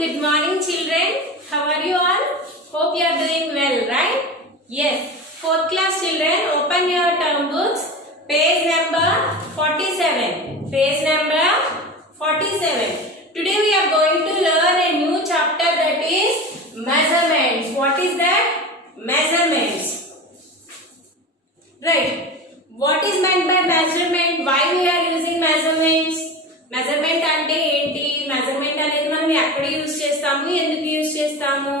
Good morning, children. How are you all? Hope you are doing well, right? Yes. 4th class children, open your term books. Page number 47. Page number 47. Today we are going to learn a new chapter, that is measurements. What is that? Measurements. Right. What is meant by measurement? Why we are using measurements? Measurement అంటే ఏంటి? Measurement అనేది మనం ఎక్కడ use చేస్తాము, ఎందుకు use చేస్తాము?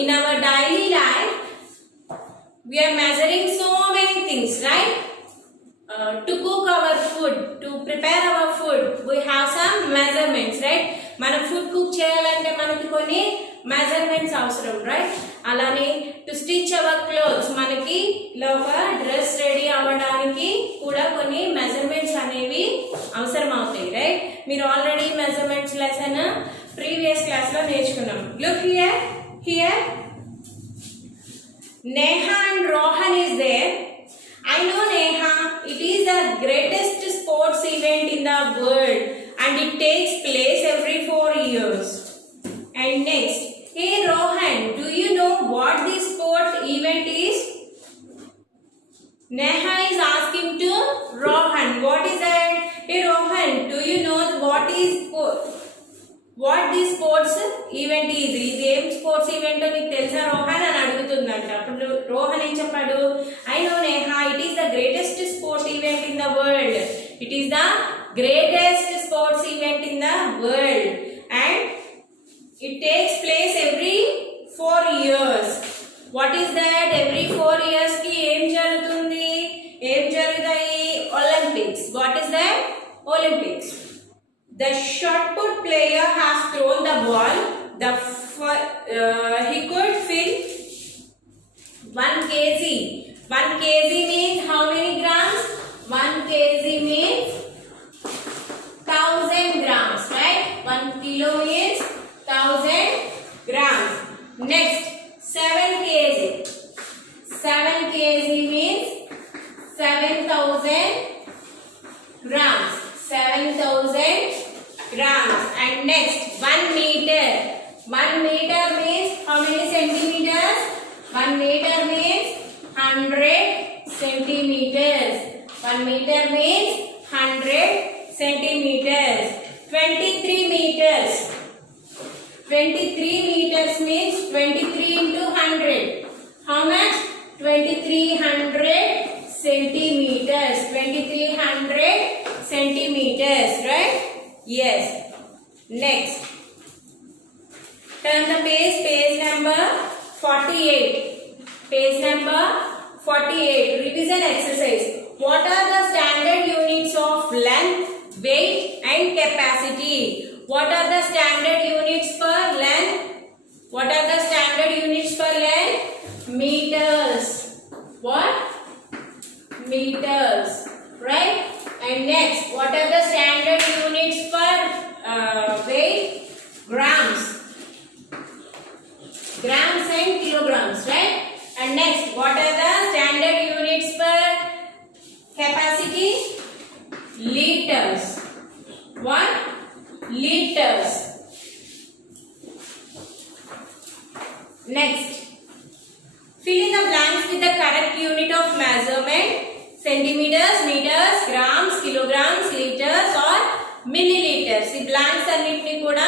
In our daily life we are measuring so many things, right? To cook our food, to prepare our food, we have some measurements, right? మనం food cook చేయాలంటే మనకి కొన్ని మెజర్మెంట్స్ అవసరం, రైట్? అలానే టు స్టిచ్ అవర్ క్లోత్స్, మనకి ఒక dress ready అవ్వడానికి కూడా కొన్ని మెజర్మెంట్స్ అనేవి అవసరం అవుతాయి, రైట్? మీరు already measurements lesson previous class లో నేర్చుకున్నాం. Look here Neha and Rohan is there. I know Neha, it is the greatest sports event in the world and it takes place every 4 years. And next, hey Rohan, do you know what this sport event is? Neha is asking to Rohan, what is that? Hey Rohan, do you know what this sports event is? ఇది ఏం sports event నీకు తెలుసా రోహన్ అని అడుగుతుందంట. అప్పుడు రోహన్ ఏం చెప్పాడు? I know Neha, it is the greatest sports event in the world. It is the greatest sports event in the world and it takes place every 4 years. What is that? Every 4 years కి ఏం జరుగుతుంది? ఏం జరుగుతాయి? Olympics. What is that? Olympics. The shot put player has thrown the ball. He could fill 1 kg. 1 kg means how many grams? 1 kg means 1000 grams, right? 1 kilo means 1000 grams. Next, 7 kg. 7 kg means 7000 grams. 7000 grams. And next, 1 meter. 1 meter means how many centimeters? 1 meter means 100 centimeters. 1 meter means 100 centimeters. 23 meters. 23 meters means 23 into 100. How much? 2300 centimeters. 2300 centimeters, right? Yes. Next, turn the page number 48. Page number 48. Revision exercise. What are the standard units of length, weight and capacity? What are the standard units for length? What are the standard units for length? Meters. What? Meters, right? And next, what are the standard units for weight? Grams. Grams and kilograms, right? And next, what are the standard units for capacity? Liters. What? Liters. Next, fill in the blanks with the correct unit of measurement. Centimeters, meters, grams, kilograms, liters or milliliters. ఈ blanks అన్నిటిని కూడా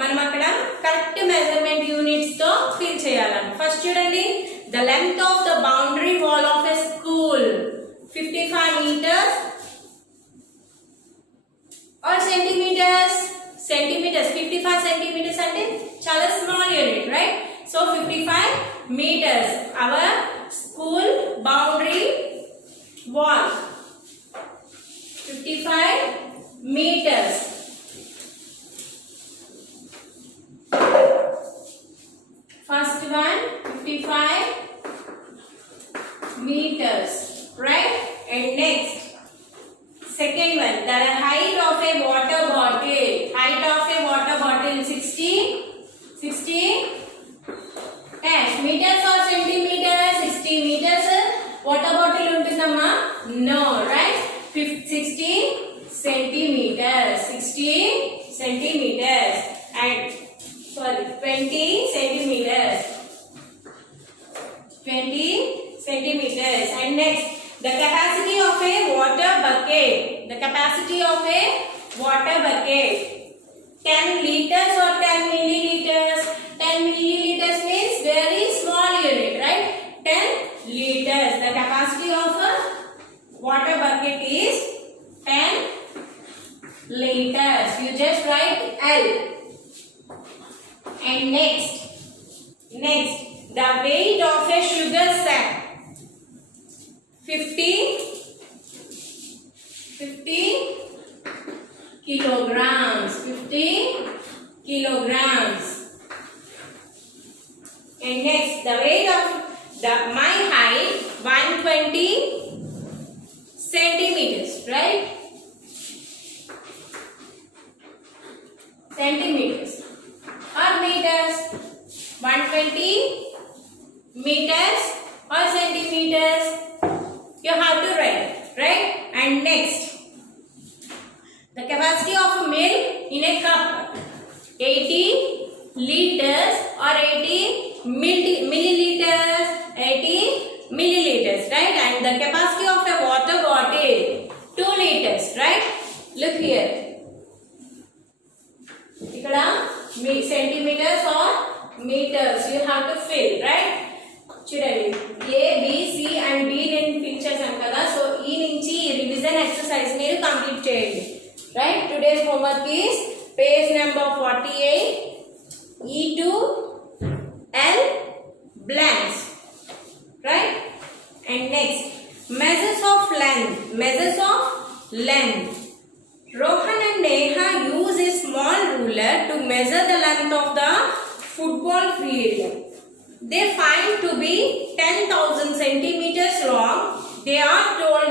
మనం అక్కడ correct measurement units తో fill చేయాలని. First చూడండి, the length of the boundary wall of a school 55 meters or centimeters. Centimeters 55 centimeters అంటే చాలా small unit, right? So 55 meters our school boundary wall. 55 meters. First one, 55 meters, right? And next, second one, the height of a water bottle. Height of a water bottle 60 meters or centimeters? 60 meters. Water bottle ఉంటుందమ్మా? No, right? 60 centimeters. 60 and 20 centimeters. 20 centimeters. And next, the capacity of a water bucket. The capacity of a water bucket. 10 liters or 10 milliliters. 10 milliliters means very small unit, right? 10 liters. The capacity of a water bucket is 10 liters. You just write L. And next, the weight of a sugar sack. 50 kilograms. 50 kilograms. And next, the weight of my height 120 centimeters, right? Centimeters or meters. 120 meters or centimeters. You have to write, right? And next, the capacity of a milk in a cup. 80 liters or 80 milliliters. 80 milliliters, right? And the capacity of a water bottle 2 liters, right? Look here. Centimeters or meters you have to fill, right? చూడండి A, B, C and D నేను fill చేశాను కదా. So ఈ నుంచి revision exercise మీరు complete చేయండి, right? Today's homework is page number 48 E2 L blanks, right? And next, measures of length. Rohan and Neha use a small ruler to measure the length of the football field. They find to be 10,000 centimeters long. They are told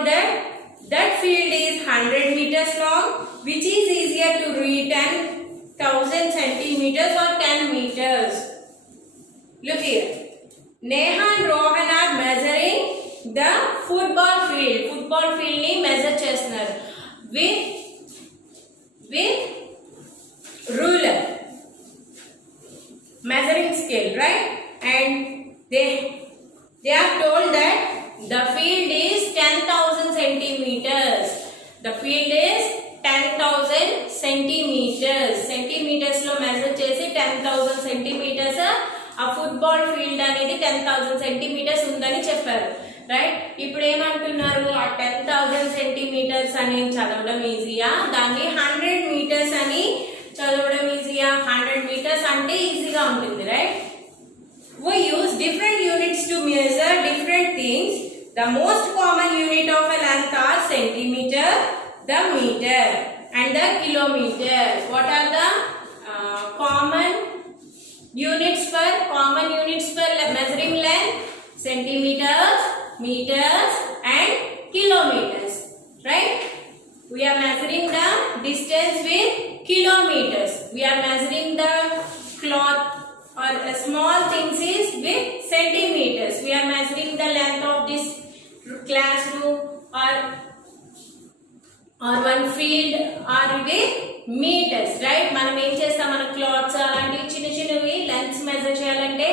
that field is 100 meters long. Which is easier to read, 10,000 centimeters or 10 meters? Look here. Neha and Rohan are measuring the football field. Football field ni measure chestunaru with ruler, measuring scale, right? And they are told that the field is 10,000 centimeters. The field is 10,000 centimeters. Centimeters lo measure chesi 10,000 centimeters ఆ football field అనేది 10,000 centimetres ఉందని చెప్పారు, right? ఇప్పుడు ఏమంటున్నారు, ఆ 10,000 centimetres అని చదవడం ఈజీయా, దాన్ని 100 మీటర్స్ అని చదవడం ఈజీయా? 100 మీటర్స్ అంటే ఈజీగా ఉంటుంది, right? We use different units to measure different things. The most common unit of a length are centimeter, the meter and the kilometer. What are the common units for measuring length? Centimeters, meters and kilometers, right? We are measuring the distance with kilometers. We are measuring the cloth or small things is with centimeters. We are measuring the length of this classroom or one field or with meters, right? మనం ఏం చేస్తాం, మన clothes అలాంటివి చిన్నవి lengths measure చేయాలంటే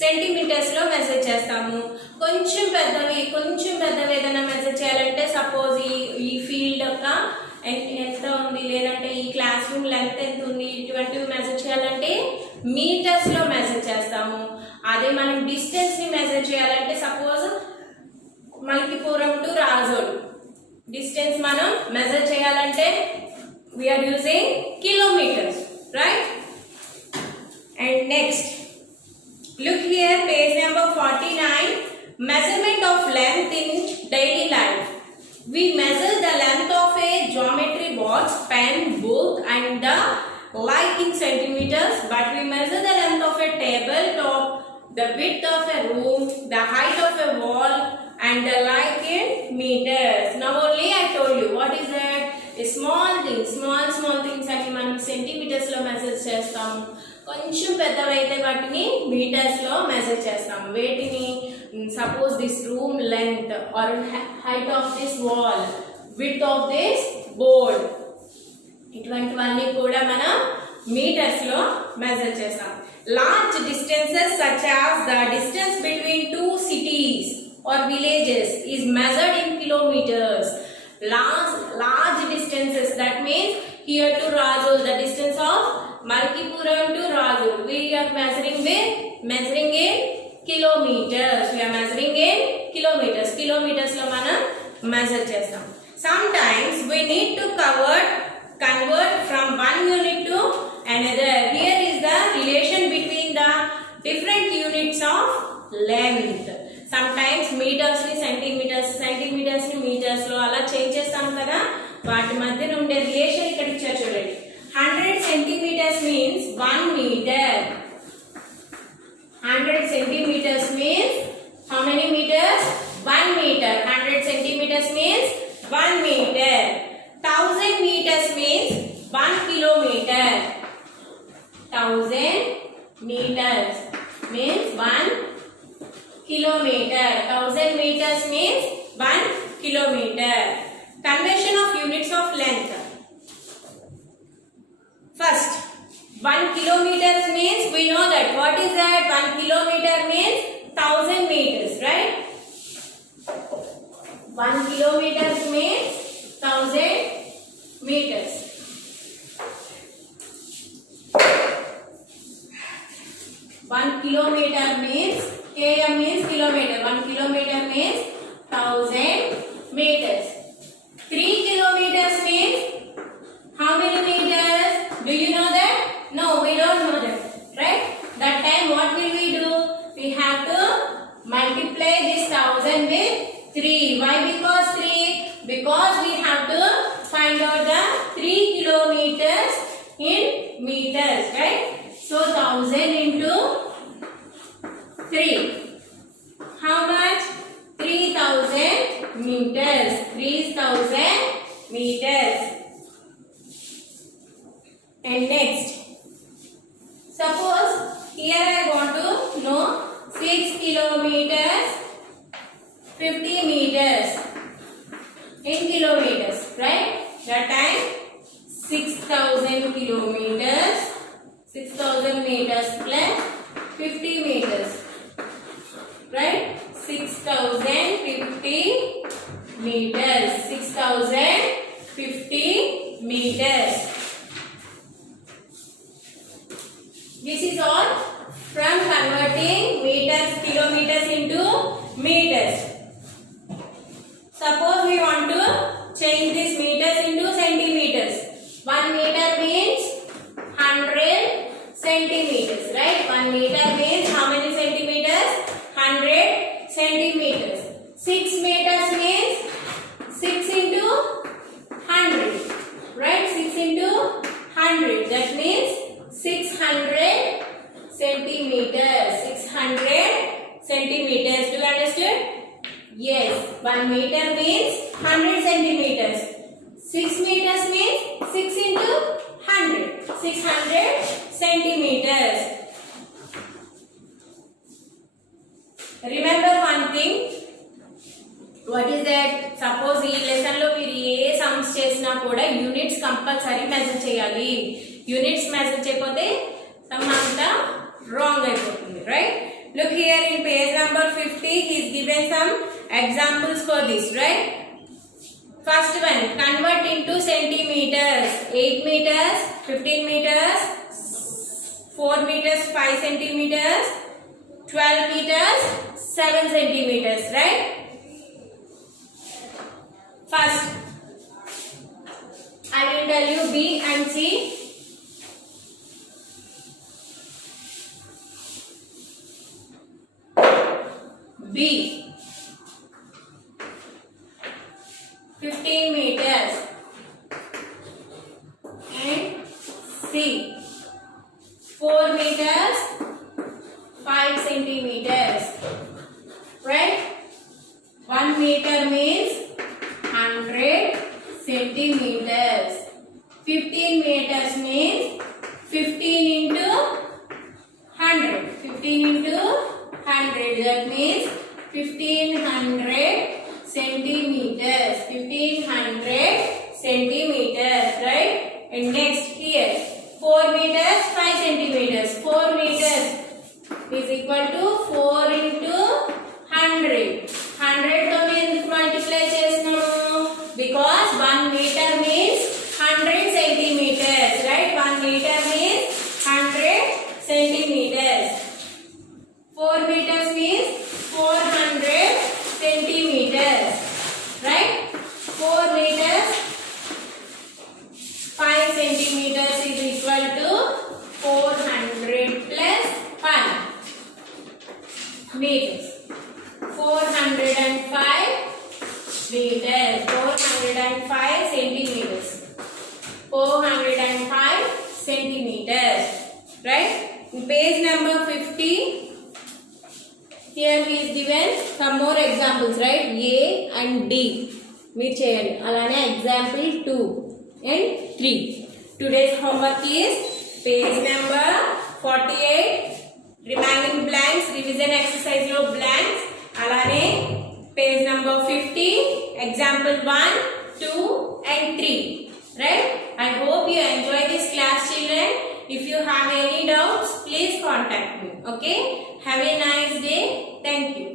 centimetres లో measure చేస్తాము. కొంచెం పెద్దవి ఏదైనా మెజర్ చేయాలంటే సపోజ్ ఈ ఫీల్డ్ యొక్క ఎంత ఉంది, లేదంటే ఈ క్లాస్ రూమ్ లెంత్ ఎంత ఉంది, ఇటువంటివి మెజర్ చేయాలంటే మీటర్స్ లో మెజర్ చేస్తాము. అదే మనం డిస్టెన్స్ ని మెజర్ చేయాలంటే సపోజ్ మల్కిపురం టు రాజోడ్ డిస్టెన్స్ మనం మెజర్ చేయాలంటే we are using kilometers, right? And next, look here, page number 49, measurement of length in daily life. We measure the length of a geometry box, pen, book and the like in centimeters, but we measure the length of a table top, the width of a room, the height of a wall and the like in meters. Now only I told you what is that? A small things అని మనం centimetres లో measure చేస్తాము. కొంచెం పెద్దవైతే వాటిని metres లో measure చేస్తాము. వేటిని, suppose this room length or height of this wall, width of this board, ఇటువంటివన్నీ కూడా మనం మీటర్స్ లో మెజర్ చేస్తాం. Large distances such as the distance between two cities or villages is measured in kilometers. Large distances, that means here to Rajul, the distance of Malkipuram to Rajul, we are measuring in kilometers. We are measuring in kilometers. Kilometers lo mana measure chestam. Sometimes we need to convert from one unit to another. Here is the relation between the different units of length. Sometimes meters ni centimeters ni meters lo ala change chestam kada, vaati madhyana unde relation ikkada icharu chudandi. 100 centimeters means 1 meter. 100 centimeters means how many meters? 1 meter. 100 centimeters means 1 meter. 1000 meters means 1 kilometer. 1000 meters means 1 kilometer. 1000 meters means 1 kilometer. Conversion of units of length. First, 1 kilometer means, we know that. What is that? 1 kilometer means 1000 meters, right? 1 kilometer means 1000 meters. One kilometer means, km means kilometer. 1 kilometer means 1000 meters. 3 kilometers means how many meters? Do you know that? No, we don't know that, right? That time what will we do? We have to multiply this 1000 with 3. Why because 3? Because we have to find out the 3 kilometers in meters, right? So 1000 into 3. How much? 3000 meters. 3000 meters. And next, suppose here I want to know 6 kilometers, 50 meters in kilometers, right? That time 6000 kilometers, 6000 meters plus 50 meters, right? 6050 meters, 6050 meters. This is all from converting meters, kilometers into meters. Suppose we want to change this meters into centimeters. 1 meter means 100 centimeters, right? 1 meter means how many centimeters? 100 centimeters. 6 meters means 6 into 100, right? 6 into 100. That means 600 centimeters. 600 centimeters. Do you understand? Yes. 1 meter means 100 centimeters. 6 meters means 6 into 100. 600 centimeters. Remember one thing. What is that? Suppose ఈ lesson లో మీరు ఏ sums చేసినా కూడా units compulsory measure చేయాలి. Units measure చేయకపోతే some అంతా wrong అయిపోతుంది, right? Look here in page number 50, he is given some examples for this, right? First one, convert into centimeters. 8 meters, 15 meters, 4 meters, 5 centimeters, 12 meters, 7 centimeters, right? First, I will tell you B and C. B, 15 meters, and C, 4 meters, 5 centimeters, right? 1 meter means 100 centimeters. 15 meters means 15 into 100. 15 into 100. That means 1500 centimeters. 1500 centimeters, right? And next here 4 meters equal to 4 into 100. 100 తోనే ఎందుకు multiply చేస్తున్నాము? Because 1 meter means 100 centimeters, right? 1 meter means 100 centimeters. 4 meters means 400 centimeters, right? 4 meters 5 centimeters is equal to 400 plus 1 meters. 405 meters. 405 centimeters. 405 centimeters. Right? In page number 50, here he is given some more examples, right? A and D. మీరు చేయండి. అలానే example 2 and 3. Today's homework is page number 48. Remaining blanks, revision exercise లో blanks. అలానే page number 50, example 1, 2 and 3. Right? I hope you enjoy this class, children. If you have any doubts, please contact me. Okay? Have a nice day. Thank you.